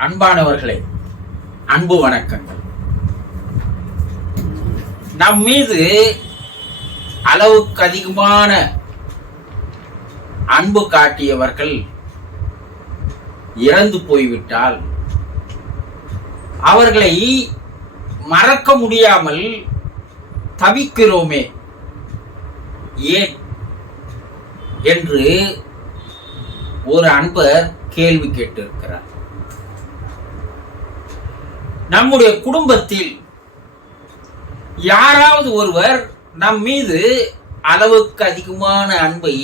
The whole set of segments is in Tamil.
அன்பானவர்களே அன்பு வணக்கங்கள். நம் மீது அளவுக்கு அதிகமான அன்பு காட்டியவர்கள் இறந்து போய்விட்டால் அவர்களை மறக்க முடியாமல் தவிக்கிறோமே. ஏன்? என்று ஒரு அன்பர் கேள்வி கேட்டிருக்கிறார். நம்முடைய குடும்பத்தில் யாராவது ஒருவர் நம் மீது அளவுக்கு அதிகமான அன்பை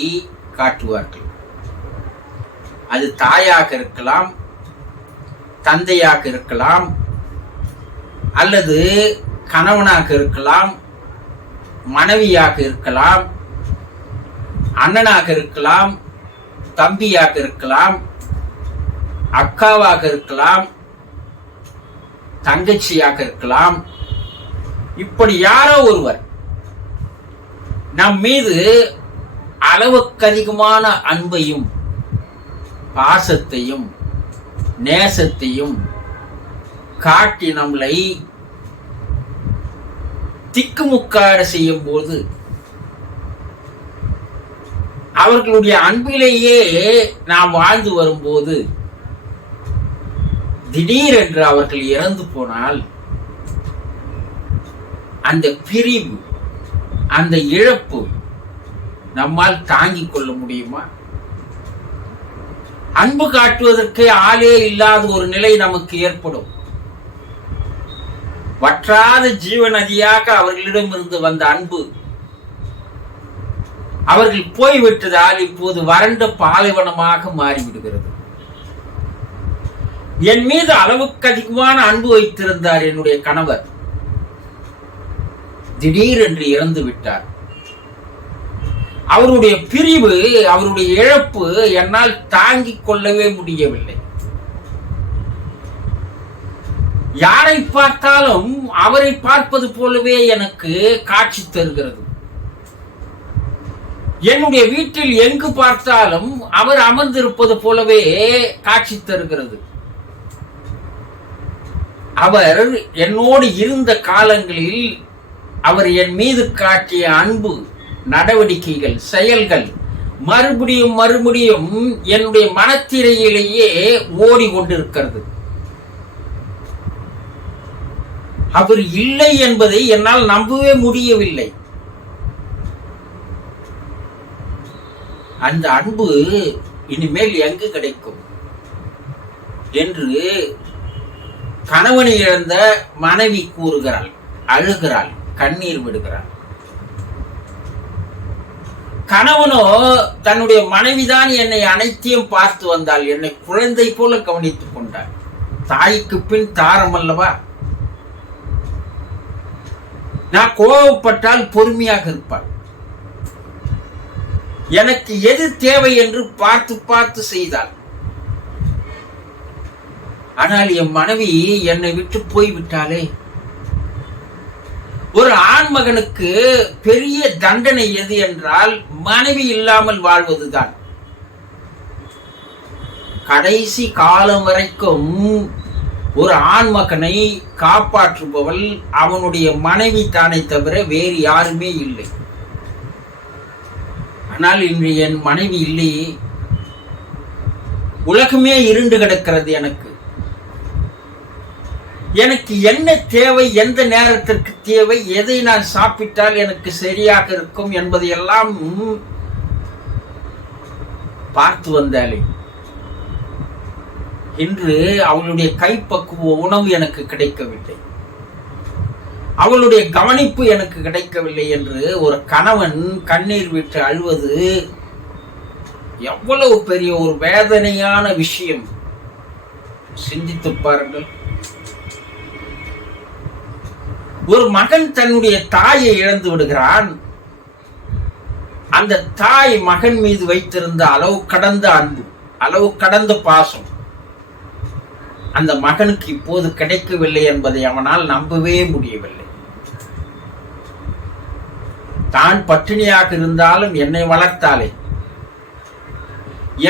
காட்டுவார்கள். அது தாயாக இருக்கலாம் தந்தையாக இருக்கலாம் அல்லது கணவனாக இருக்கலாம் மனைவியாக இருக்கலாம் அண்ணனாக இருக்கலாம் தம்பியாக இருக்கலாம் அக்காவாக இருக்கலாம் தங்கச்சியாக இருக்கலாம். இப்படி யாரோ ஒருவர் நம் மீது அளவுக்கு அதிகமான அன்பையும் பாசத்தையும் நேசத்தையும் காட்டி நம்மளை திக்குமுக்காட செய்யும் போது அவர்களுடைய அன்பிலேயே நாம் வாழ்ந்து வரும்போது திடீரென்று அவர்கள் இறந்து போனால் அந்த பிரிவு அந்த இழப்பு நம்மால் தாங்கிக் கொள்ள முடியுமா? அன்பு காட்டுவதற்கு ஆளே இல்லாத ஒரு நிலை நமக்கு ஏற்படும். வற்றாத ஜீவ நதியாக அவர்களிடமிருந்து வந்த அன்பு அவர்கள் போய்விட்டதால் இப்போது வறண்ட பாலைவனமாக மாறிவிடுகிறது. என் மீது அளவுக்கு அதிகமான அன்பு வைத்திருந்தார் என்னுடைய கணவர். திடீரென்று இறந்து விட்டார். அவருடைய பிரிவு அவருடைய இழப்பு என்னால் தாங்கிக் கொள்ளவே முடியவில்லை. யாரை பார்த்தாலும் அவரை பார்ப்பது போலவே எனக்கு காட்சி தருகிறது. என்னுடைய வீட்டில் எங்கு பார்த்தாலும் அவர் அமர்ந்திருப்பது போலவே காட்சி தருகிறது. அவர் என்னோடு இருந்த காலங்களில் அவர் என் மீது காட்டிய அன்பு நடவடிக்கைகள் செயல்கள் மறுபடியும் மறுபடியும் என்னுடைய மனத்திரையிலேயே ஓடிக்கொண்டிருக்கிறது. அவர் இல்லை என்பதை என்னால் நம்பவே முடியவில்லை. அந்த அன்பு இனிமேல் எங்கு கிடைக்கும்? என்று கணவனை இழந்த மனைவி கூறுகிறாள் அழுகிறாள் கண்ணீர் விடுகிறாள். கணவனோ தன்னுடைய மனைவிதான் என்னை அனைத்தையும் பார்த்து வந்தாள் என்னை குழந்தை போல கவனித்துக் கொண்டாள். தாய்க்கு பின் தாரம் அல்லவா? நான் கோபப்பட்டால் பொறுமையாக இருப்பாள். எனக்கு எது தேவை என்று பார்த்து பார்த்து செய்தாள். ஆனால் என் மனைவி என்னை விட்டு போய்விட்டாளே ஒரு ஆண் மகனுக்கு பெரிய தண்டனை எது என்றால் மனைவி இல்லாமல் வாழ்வதுதான். கடைசி காலம் வரைக்கும் ஒரு ஆண் மகனை காப்பாற்றுபவள் அவனுடைய மனைவி தானே தவிர வேறு யாருமே இல்லை. ஆனால் இன்று என் மனைவி இல்லையே. உலகமே இருண்டு கிடக்கிறது எனக்கு. எனக்கு என்ன தேவை எந்த நேரத்திற்கு தேவை எதை நான் சாப்பிட்டால் எனக்கு சரியாக இருக்கும் என்பதையெல்லாம் பார்த்து வந்தாளே இன்று அவளுடைய கைப்பக்குவ உணவு எனக்கு கிடைக்கவில்லை. அவளுடைய கவனிப்பு எனக்கு கிடைக்கவில்லை என்று ஒரு கணவன் கண்ணீர் விட்டு அழுவது எவ்வளவு பெரிய ஒரு வேதனையான விஷயம். சிந்தித்து பாருங்கள். ஒரு மகன் தன்னுடைய தாயை இழந்து விடுகிறான். அந்த தாய் மகன் மீது வைத்திருந்த அளவு கடந்த அன்பு அளவு கடந்த பாசம். அந்த மகனுக்கு இப்போது கிடைக்கவில்லை என்பதை அவனால் நம்பவே முடியவில்லை. தான் பட்டினியாக இருந்தாலும் என்னை வளர்த்தாலே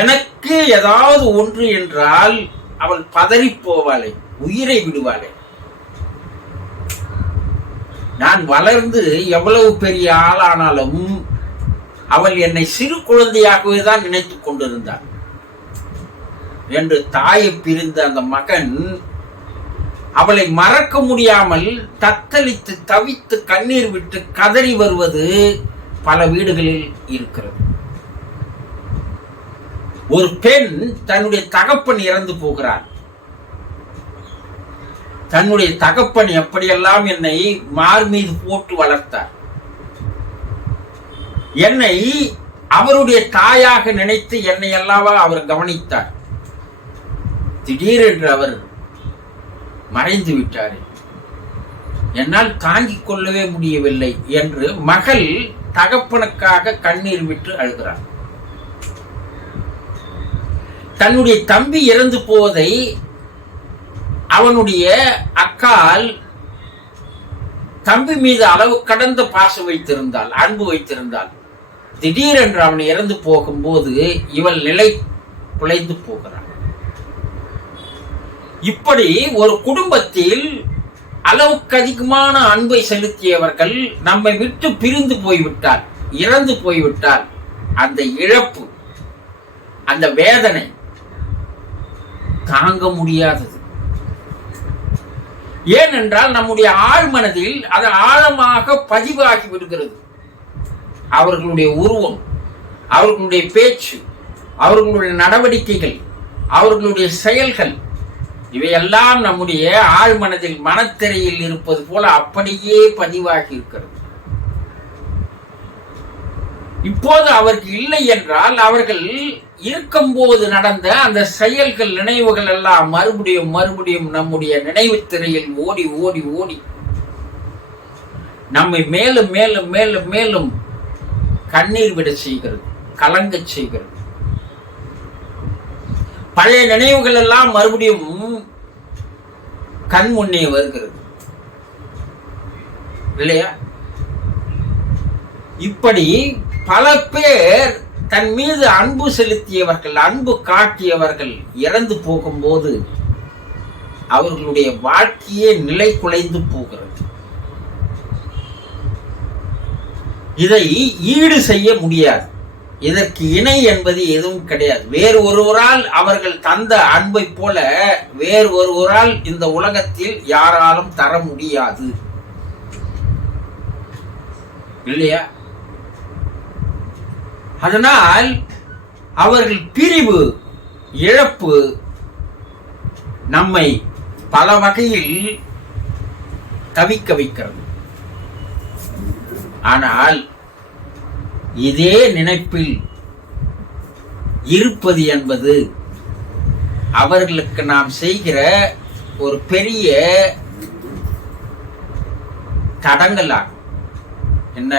எனக்கு ஏதாவது ஒன்று என்றால் அவள் பதறி போவாளே உயிரை விடுவாளே. நான் வளர்ந்து எவ்வளவு பெரிய ஆளானாலும் அவள் என்னை சிறு குழந்தையாகவே தான் நினைத்துக் கொண்டிருந்தாள். என்று தாயை பிரிந்த அந்த மகன் அவளை மறக்க முடியாமல் தத்தளித்து தவித்து கண்ணீர் விட்டு கதறி வருவது பல வீடுகளில் இருக்கிறது. ஒரு பெண் தன்னுடைய தகப்பன் இறந்து போகிறார். தன்னுடைய தகப்பன் எப்படியெல்லாம் என்னை மார் மீது போட்டு வளர்த்தார்? என்னை அவருடைய தாயாக நினைத்து என்னை அல்லவா அவர் கவனித்தார். திடீரென்று அவர் மறைந்து விட்டார். என்னால் தாங்கிக் கொள்ளவே முடியவில்லை என்று மகள் தகப்பனுக்காக கண்ணீர் விட்டு அழுகிறார் தன்னுடைய தம்பி இறந்து போவதை அவனுடைய அக்கால் தம்பி மீது அளவு கடந்த பாசம் வைத்திருந்தாள் அன்பு வைத்திருந்தாள். திடீரென்று அவன் இறந்து போகும்போது இவள் நிலை குலைந்து போகிறாள். இப்படி ஒரு குடும்பத்தில் அளவுக்கு அதிகமான அன்பை செலுத்தியவர்கள் நம்மை விட்டு பிரிந்து போய்விட்டால் இறந்து போய்விட்டால் அந்த இழப்பு அந்த வேதனை தாங்க முடியாதது. ஏனென்றால் நம்முடைய ஆழ்மனதில் அது ஆழமாக பதிவாகி விடுகிறது. அவர்களுடைய உருவம் அவர்களுடைய பேச்சு அவர்களுடைய நடவடிக்கைகள் அவர்களுடைய செயல்கள் இவையெல்லாம் நம்முடைய ஆழ்மனதில் மனத்திரையில் இருப்பது போல அப்படியே பதிவாகி இருக்கிறது. இப்போது அவருக்கு இல்லை என்றால் அவர்கள் இருக்கும்போது நடந்த அந்த செயல்கள் நினைவுகள் எல்லாம் மறுபடியும் மறுபடியும் நம்முடைய நினைவு திரையில் ஓடி ஓடி ஓடி. நம்மை மேலும் மேலும் மேலும் மேலும் கண்ணீர் விட செய்கிறது கலங்க செய்கிறது. பழைய நினைவுகள் எல்லாம் மறுபடியும் கண் முன்னே வருகிறது. இல்லையா? இப்படி பல பேர் தன் மீது அன்பு செலுத்தியவர்கள் அன்பு காட்டியவர்கள் இறந்து போகும்போது அவர்களுடைய வாழ்க்கையே நிலை குலைந்து போகிறது. இதை ஈடு செய்ய முடியாது. இதற்கு இணை என்பது எதுவும் கிடையாது. வேறு ஒருவரால் அவர்கள் தந்த அன்பை போல வேறு ஒருவரால் இந்த உலகத்தில் யாராலும் தர முடியாது. இல்லையா? அதனால் அவர்கள் பிரிவு இழப்பு நம்மை பல வகையில் தவிக்க வைக்கிறது. ஆனால் இதே நினைப்பில் இருப்பது என்பது அவர்களுக்கு நாம் செய்கிற ஒரு பெரிய தடங்கல் என்ன?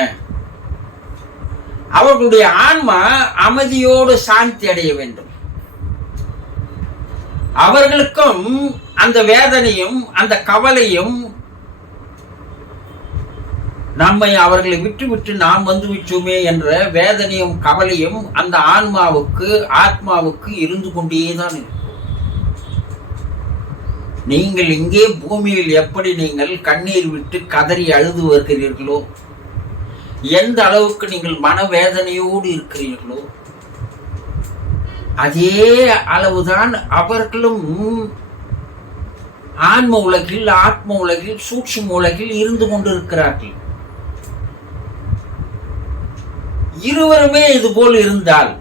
அவர்களுடைய ஆன்மா அமைதியோடு சாந்தி அடைய வேண்டும். அவர்களுக்கும் அந்த வேதனையும் அந்த கவலையும் நம்மை அவர்களை விட்டு விட்டு நாம் வந்து விட்டோமே என்ற வேதனையும் கவலையும் அந்த ஆன்மாவுக்கு ஆத்மாவுக்கு இருந்து கொண்டேதான் இருக்கும். நீங்கள் இங்கே பூமியில் எப்படி நீங்கள் கண்ணீர் விட்டு கதறி அழுது வருகிறீர்களோ எந்த அளவுக்கு நீங்கள் மனவேதனையோடு இருக்கிறீர்களோ அதே அளவுதான் அவர்களும் ஆன்ம உலகில் ஆத்ம உலகில் சூட்சும உலகில் இருந்து கொண்டிருக்கிறார்கள். இருவருமே இது போல் இருந்தால்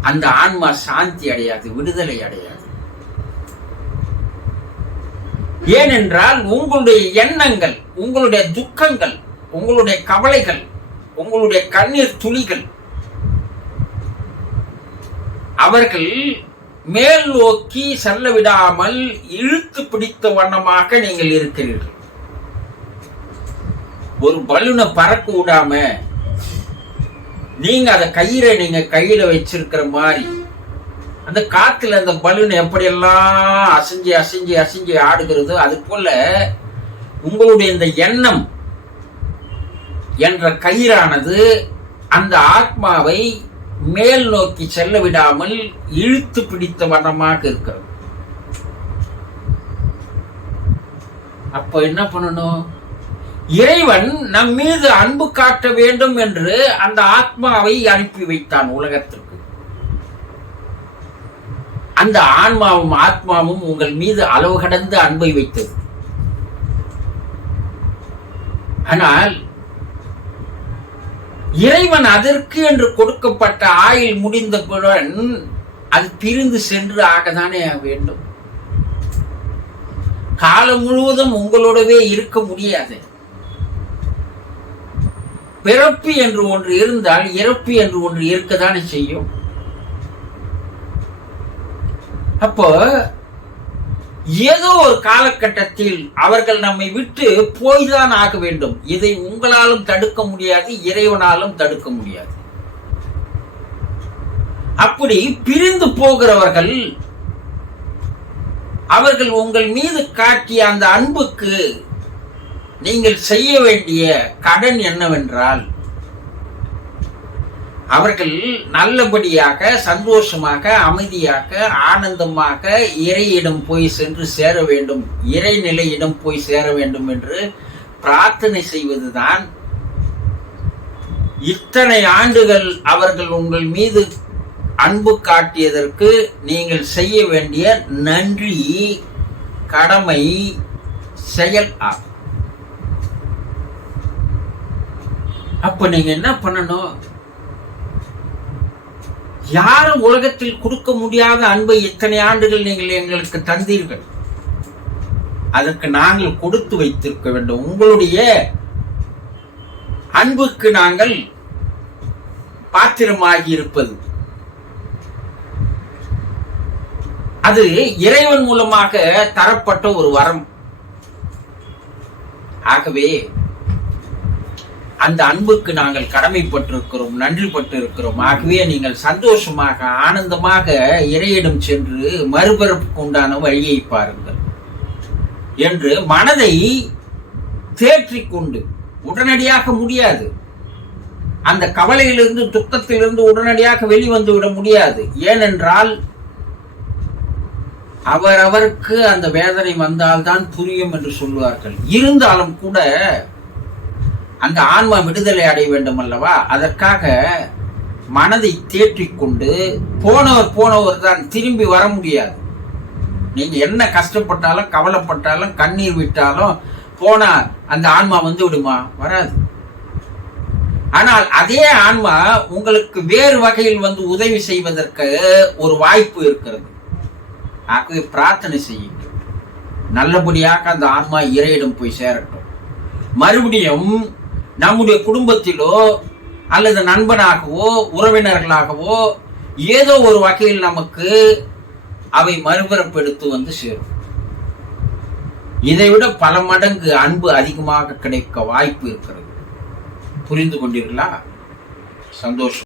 அந்த ஆன்மா சாந்தி அடையாது விடுதலை அடையாது. ஏனென்றால் உங்களுடைய எண்ணங்கள் உங்களுடைய துக்கங்கள் உங்களுடைய கவலைகள் உங்களுடைய கண்ணீர் துளிகள் அவர்கள் மேல் நோக்கி செல்ல விடாமல் இழுத்து பிடித்த வண்ணமாக நீங்கள் இருக்கிறீர்கள். ஒரு பலூனை பறக்க விடாம நீங்க அதை கயிறை நீங்க கையில வச்சிருக்கிற மாதிரி அந்த காத்துல அந்த பலூன் எப்படியெல்லாம் அசைஞ்சு அசைஞ்சு அசைஞ்சு ஆடுகிறதோ அது போல உங்களுடைய இந்த எண்ணம் என்ற கயிறானது அந்த ஆத்மாவை மேல் நோக்கி செல்ல விடாமல் இழுத்து பிடித்த வண்ணமாக இருக்கிறது. அப்போ என்ன பண்ணணும்? இறைவன் நம் மீது அன்பு காட்ட வேண்டும் என்று அந்த ஆத்மாவை அனுப்பி வைத்தான் உலகத்திற்கு. அந்த ஆன்மாவும் ஆத்மாவும் உங்கள் மீது அளவு கடந்த அன்பை வைத்தது. ஆனால் இறைவன் அதற்கு என்று கொடுக்கப்பட்ட ஆயுள் முடிந்தவுடன் அது பிரிந்து சென்று ஆகத்தானே வேண்டும். காலம் முழுவதும் உங்களோடவே இருக்க முடியாது. பிறப்பு என்று ஒன்று இருந்தால் இறப்பு என்று ஒன்று இருக்கத்தானே செய்யும். அப்போ ஏதோ ஒரு காலகட்டத்தில் அவர்கள் நம்மை விட்டு போய்தான் ஆக வேண்டும். இதை உங்களாலும் தடுக்க முடியாது இறைவனாலும் தடுக்க முடியாது. அப்படி பிரிந்து போகிறவர்கள் அவர்கள் உங்கள் மீது காட்டிய அந்த அன்புக்கு நீங்கள் செய்ய வேண்டிய கடன் என்னவென்றால் அவர்கள் நல்லபடியாக சந்தோஷமாக அமைதியாக ஆனந்தமாக இறையிடம் போய் சென்று சேர வேண்டும் இறைநிலையிடம் போய் சேர வேண்டும் என்று பிரார்த்தனை செய்வதுதான். இத்தனை ஆண்டுகள் அவர்கள் உங்கள் மீது அன்பு காட்டியதற்கு நீங்கள் செய்ய வேண்டிய நன்றி கடமை செயல் ஆகும். அப்ப நீங்க என்ன பண்ணணும்? யாரும் உலகத்தில் கொடுக்க முடியாத அன்பை இத்தனை ஆண்டுகள் நீங்கள் எங்களுக்கு தந்தீர்கள்? அதற்கு நாங்கள் கொடுத்து வைத்திருக்க வேண்டும். உங்களுடைய அன்புக்கு நாங்கள் பாத்திரமாகி இருப்பது. அது இறைவன் மூலமாக தரப்பட்ட ஒரு வரம். ஆகவே அந்த அன்புக்கு நாங்கள் கடமைப்பட்டிருக்கிறோம் நன்றி பட்டிருக்கிறோம் ஆகவே நீங்கள் சந்தோஷமாக ஆனந்தமாக இறையிடம் சென்று மறுபிறப்புக்கு உண்டான வழியை பாருங்கள் என்று மனதை தேற்றிக்கொண்டு உடனடியாக முடியாது. அந்த கவலையிலிருந்து துக்கத்திலிருந்து உடனடியாக வெளிவந்து விட முடியாது. ஏனென்றால் அவரவருக்கு அந்த வேதனை வந்தால்தான் புரியும் என்று சொல்லுவார்கள். இருந்தாலும் கூட அந்த ஆன்மா விடுதலை அடைய வேண்டும் அல்லவா அதற்காக மனதை தேற்றிக்கொண்டு போனவர் போனவர் தான் திரும்பி வர முடியாது. நீங்க என்ன கஷ்டப்பட்டாலும் கவலைப்பட்டாலும் கண்ணீர் விட்டாலும் போனா அந்த ஆன்மா வந்து விடுமா? வராது. ஆனால் அதே ஆன்மா உங்களுக்கு வேறு வகையில் வந்து உதவி செய்வதற்கு ஒரு வாய்ப்பு இருக்கிறது. ஆகவே பிரார்த்தனை செய்யுங்கள். நல்லபடியாக அந்த ஆன்மா இறையிடம் போய் சேரட்டும். மறுபடியும் நம்முடைய குடும்பத்திலோ அல்லது நண்பனாகவோ உறவினர்களாகவோ ஏதோ ஒரு வகையில் நமக்கு அவை மறுபிறப்பெடுத்து வந்து சேரும். இதைவிட பல மடங்கு அன்பு அதிகமாக கிடைக்க வாய்ப்பு இருக்கிறது. புரிந்து கொண்டீர்களா? சந்தோஷம்.